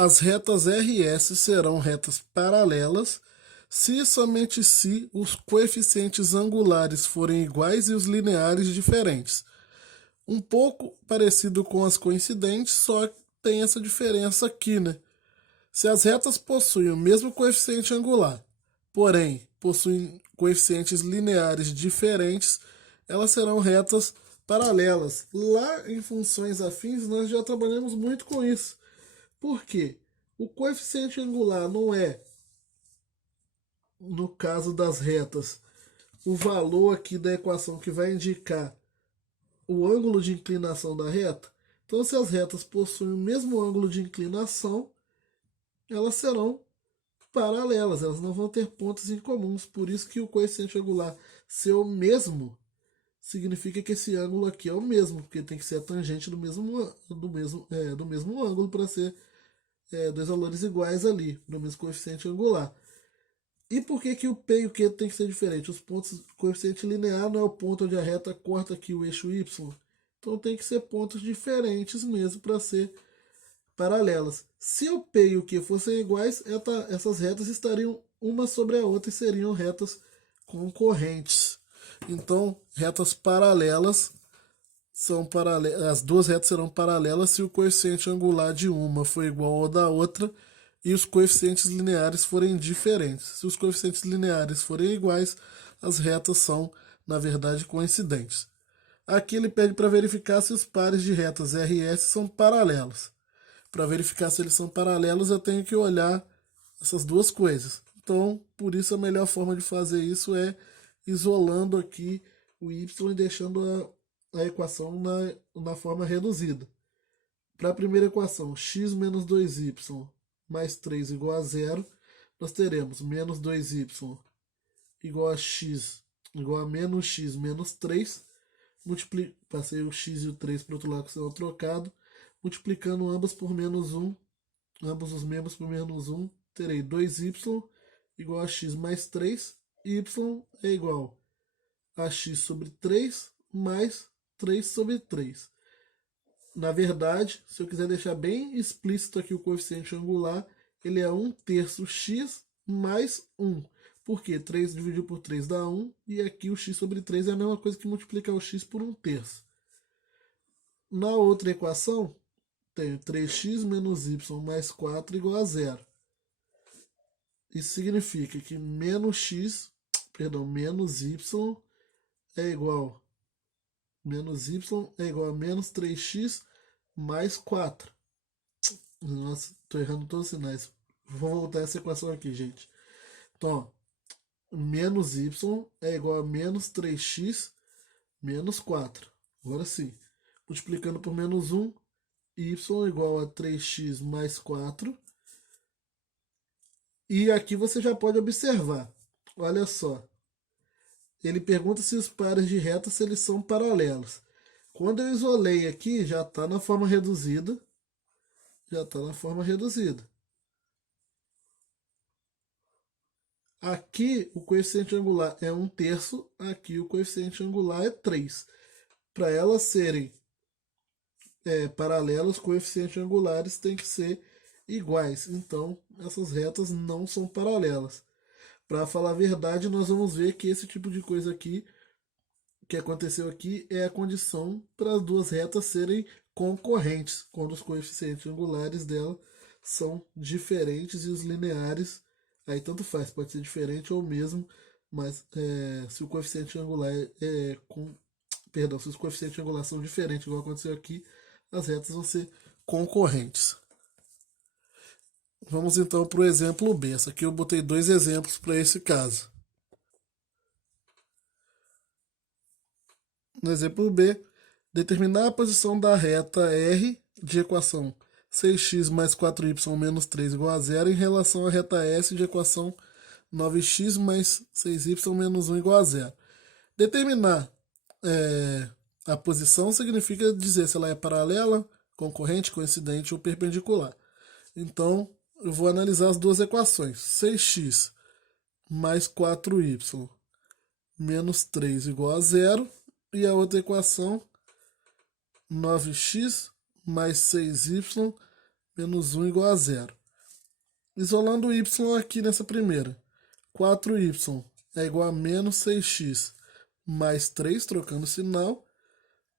As retas RS serão retas paralelas se e somente se os coeficientes angulares forem iguais e os lineares diferentes. Um pouco parecido com as coincidentes, só tem essa diferença aqui, né? Se as retas possuem o mesmo coeficiente angular, porém possuem coeficientes lineares diferentes, elas serão retas paralelas. Lá em funções afins, nós já trabalhamos muito com isso. Por quê? O coeficiente angular não é, no caso das retas, o valor aqui da equação que vai indicar o ângulo de inclinação da reta. Então, se as retas possuem o mesmo ângulo de inclinação, elas serão paralelas, elas não vão ter pontos em comuns. Por isso que o coeficiente angular ser o mesmo significa que esse ângulo aqui é o mesmo, porque tem que ser a tangente do mesmo ângulo para ser dois valores iguais ali, no mesmo coeficiente angular. E por que, que o P e o Q tem que ser diferente? Os pontos, coeficiente linear não é o ponto onde a reta corta aqui o eixo Y. Então tem que ser pontos diferentes mesmo para ser paralelas. Se o P e o Q fossem iguais, essas retas estariam uma sobre a outra e seriam retas concorrentes. Então, retas paralelas são paralelas, as duas retas serão paralelas se o coeficiente angular de uma for igual ao da outra e os coeficientes lineares forem diferentes. Se os coeficientes lineares forem iguais, as retas são, na verdade, coincidentes. Aqui ele pede para verificar se os pares de retas RS são paralelos. Para verificar se eles são paralelos, eu tenho que olhar essas duas coisas. Então, por isso a melhor forma de fazer isso é isolando aqui o y e deixando a equação na forma reduzida. Para a primeira equação, x menos 2y mais 3 igual a zero, nós teremos menos 2y igual a x igual a menos x menos 3. Passei o x e o 3 para o outro lado que serão trocados. Multiplicando ambos por menos 1, ambos os membros por menos 1, terei 2y igual a x mais 3. Y é igual a x sobre 3 mais 3 sobre 3. Na verdade, se eu quiser deixar bem explícito aqui o coeficiente angular, ele é 1/3 x mais 1. Porque 3 dividido por 3 dá 1, e aqui o x sobre 3 é a mesma coisa que multiplicar o x por 1/3. Na outra equação, tenho 3x menos y mais 4 igual a zero. Isso significa que menos y é igual a menos 3x mais 4. Nossa, estou errando todos os sinais. Vou voltar essa equação aqui, gente. Então, ó, menos y é igual a menos 3x menos 4. Agora sim. Multiplicando por menos 1, y igual a 3x mais 4. E aqui você já pode observar. Olha só. Ele pergunta se os pares de retas se eles são paralelos. Quando eu isolei aqui, já está na forma reduzida. Já está na forma reduzida. Aqui o coeficiente angular é 1/3, aqui o coeficiente angular é 3. Para elas serem paralelas, os coeficientes angulares têm que ser iguais. Então, essas retas não são paralelas. Para falar a verdade, nós vamos ver que esse tipo de coisa aqui, que aconteceu aqui, é a condição para as duas retas serem concorrentes, quando os coeficientes angulares dela são diferentes e os lineares, aí tanto faz, pode ser diferente ou mesmo, mas se o coeficiente angular se os coeficientes angulares são diferentes, igual aconteceu aqui, as retas vão ser concorrentes. Vamos então para o exemplo B. Essa aqui eu botei dois exemplos para esse caso. No exemplo B, determinar a posição da reta R de equação 6x mais 4y menos 3 igual a zero em relação à reta S de equação 9x mais 6y menos 1 igual a zero. Determinar a posição significa dizer se ela é paralela, concorrente, coincidente ou perpendicular. Então, eu vou analisar as duas equações. 6x mais 4y menos 3 igual a zero. E a outra equação, 9x mais 6y menos 1 igual a zero. Isolando o y aqui nessa primeira. 4y é igual a menos 6x mais 3, trocando sinal.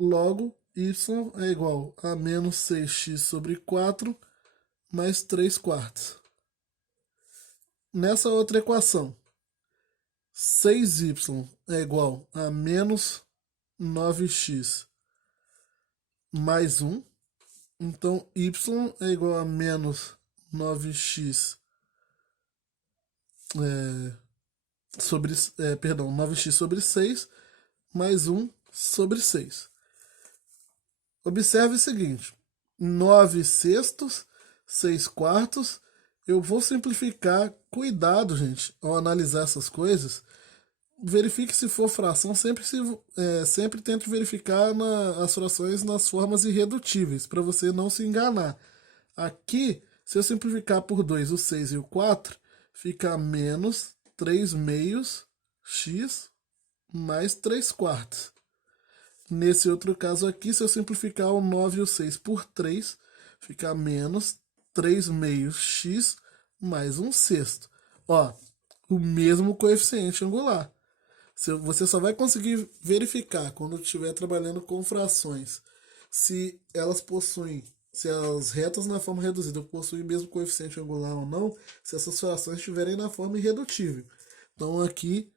Logo, y é igual a menos 6x sobre 4 mais 3 quartos. Nessa outra equação, 6y é igual a menos 9x mais 1. Então, y é igual a menos 9x perdão, 9x sobre 6 mais 1 sobre 6. Observe o seguinte, 9 sextos, 6 quartos. Eu vou simplificar. Cuidado, gente, ao analisar essas coisas. Verifique se for fração, sempre tente verificar as frações nas formas irredutíveis, para você não se enganar. Aqui, se eu simplificar por 2 o 6 e o 4, fica menos 3 meios x mais 3 quartos. Nesse outro caso aqui, se eu simplificar o 9 e o 6 por 3, fica menos 3 meios x mais 1 sexto. Ó, o mesmo coeficiente angular. Você só vai conseguir verificar quando estiver trabalhando com frações se as retas na forma reduzida possuem o mesmo coeficiente angular ou não, se essas frações estiverem na forma irredutível. Então aqui,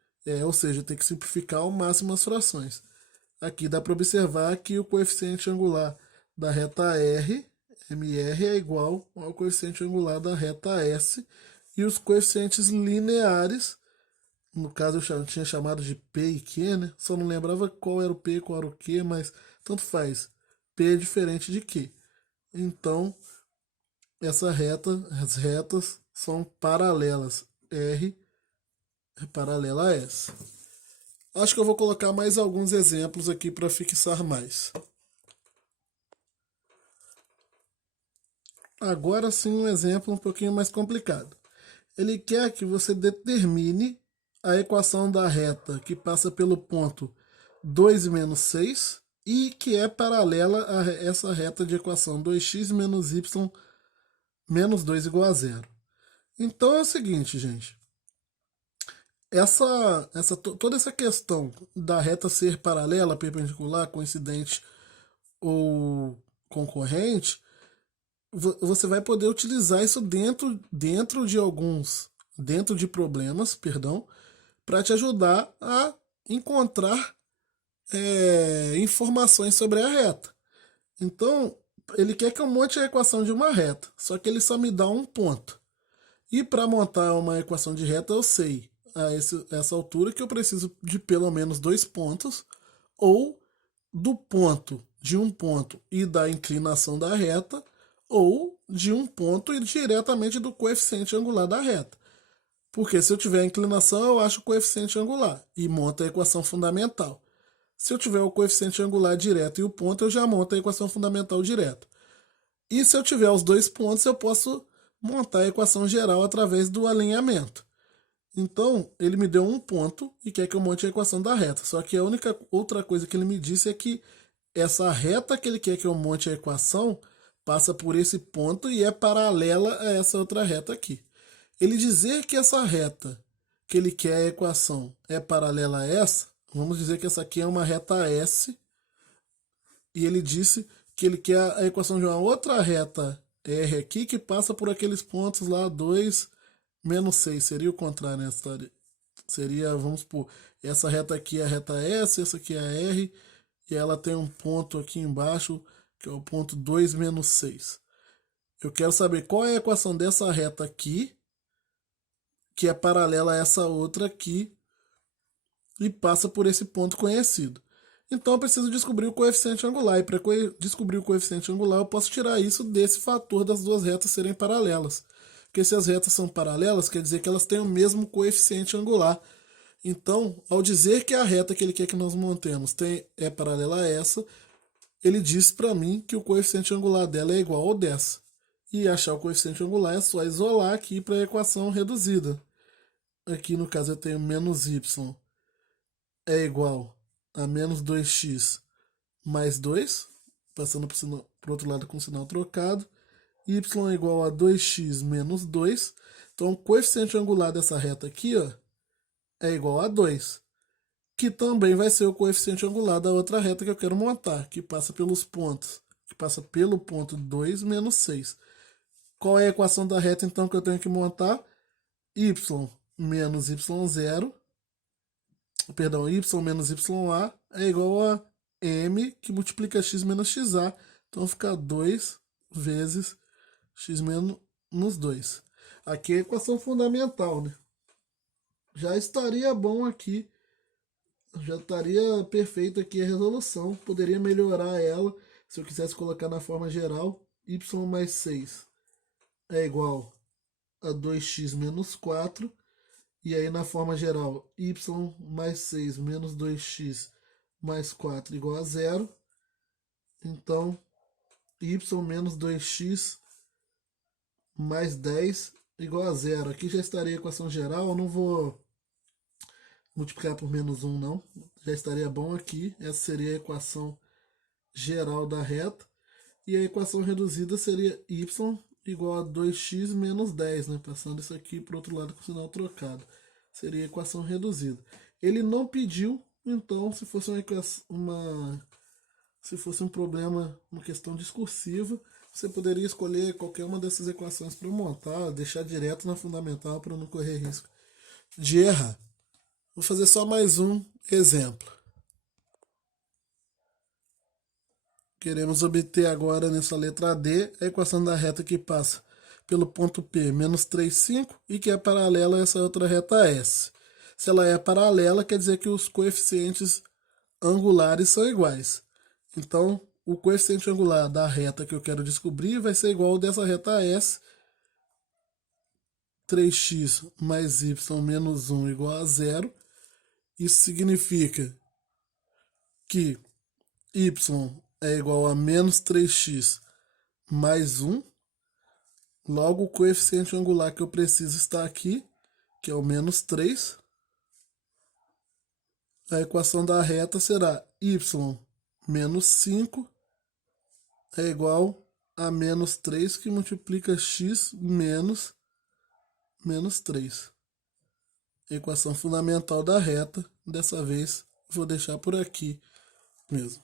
ou seja, tem que simplificar ao máximo as frações. Aqui dá para observar que o coeficiente angular da reta MR é igual ao coeficiente angular da reta S, e os coeficientes lineares, no caso eu tinha chamado de P e Q, né? Só não lembrava qual era o P e qual era o Q, mas tanto faz. P é diferente de Q. Então, as retas são paralelas. R é paralela a S. Acho que eu vou colocar mais alguns exemplos aqui para fixar mais. Agora sim, um exemplo um pouquinho mais complicado. Ele quer que você determine a equação da reta que passa pelo ponto 2 menos 6 e que é paralela a essa reta de equação 2x menos y menos 2 igual a zero. Então é o seguinte, gente. Toda essa questão da reta ser paralela, perpendicular, coincidente ou concorrente, você vai poder utilizar isso dentro de problemas, para te ajudar a encontrar informações sobre a reta. Então, ele quer que eu monte a equação de uma reta, só que ele só me dá um ponto. E para montar uma equação de reta, eu sei a essa altura que eu preciso de pelo menos 2 pontos, ou de um ponto e da inclinação da reta, ou de um ponto e diretamente do coeficiente angular da reta. Porque se eu tiver a inclinação, eu acho o coeficiente angular e monto a equação fundamental. Se eu tiver o coeficiente angular direto e o ponto, eu já monto a equação fundamental direto. E se eu tiver os 2 pontos, eu posso montar a equação geral através do alinhamento. Então, ele me deu um ponto e quer que eu monte a equação da reta. Só que a única outra coisa que ele me disse é que essa reta que ele quer que eu monte a equação passa por esse ponto e é paralela a essa outra reta aqui. Ele dizer que essa reta que ele quer a equação é paralela a essa, vamos dizer que essa aqui é uma reta S, e ele disse que ele quer a equação de uma outra reta R aqui que passa por aqueles pontos lá, 2, menos 6, seria o contrário, né? Seria, vamos supor, essa reta aqui é a reta S, essa aqui é a R, e ela tem um ponto aqui embaixo, que é o ponto 2 menos 6. Eu quero saber qual é a equação dessa reta aqui, que é paralela a essa outra aqui, e passa por esse ponto conhecido. Então eu preciso descobrir o coeficiente angular, e para descobrir o coeficiente angular eu posso tirar isso desse fator das duas retas serem paralelas. Porque se as retas são paralelas, quer dizer que elas têm o mesmo coeficiente angular. Então, ao dizer que a reta que ele quer que nós montemos é paralela a essa, ele diz para mim que o coeficiente angular dela é igual ao dessa. E achar o coeficiente angular é só isolar aqui para a equação reduzida. Aqui no caso eu tenho menos y é igual a menos 2x mais 2, passando para o outro lado com o sinal trocado. y é igual a 2x menos 2. Então, o coeficiente angular dessa reta aqui, ó, é igual a 2. Que também vai ser o coeficiente angular da outra reta que eu quero montar, que passa pelos pontos, que passa pelo ponto 2 menos 6. Qual é a equação da reta, então, que eu tenho que montar? Y menos y0, perdão, y menos ya é igual a m, que multiplica x menos xa. Então, fica 2 vezes x menos 2. Aqui é a equação fundamental, né? Já estaria bom aqui. Já estaria perfeito aqui a resolução. Poderia melhorar ela se eu quisesse colocar na forma geral. Y mais 6 é igual a 2x menos 4. E aí na forma geral, y mais 6 menos 2x mais 4 igual a 0. Então, y menos 2x mais 10 igual a 0. Aqui já estaria a equação geral. Eu não vou multiplicar por menos 1 não. Já estaria bom aqui. Essa seria a equação geral da reta. E a equação reduzida seria y igual a 2x menos 10, né? Passando isso aqui para o outro lado com o sinal trocado. Seria a equação reduzida. Ele não pediu, então, se fosse se fosse um problema, uma questão discursiva, você poderia escolher qualquer uma dessas equações para montar, deixar direto na fundamental para não correr risco de errar. Vou fazer só mais um exemplo. Queremos obter agora nessa letra D a equação da reta que passa pelo ponto P, menos 3, 5, e que é paralela a essa outra reta S. Se ela é paralela, quer dizer que os coeficientes angulares são iguais. Então, o coeficiente angular da reta que eu quero descobrir vai ser igual ao dessa reta S. 3x mais y menos 1 igual a 0. Isso significa que y é igual a menos 3x mais 1. Logo, o coeficiente angular que eu preciso está aqui, que é o menos 3. A equação da reta será y menos 5 é igual a menos 3, que multiplica x menos 3. Equação fundamental da reta. Dessa vez, vou deixar por aqui mesmo.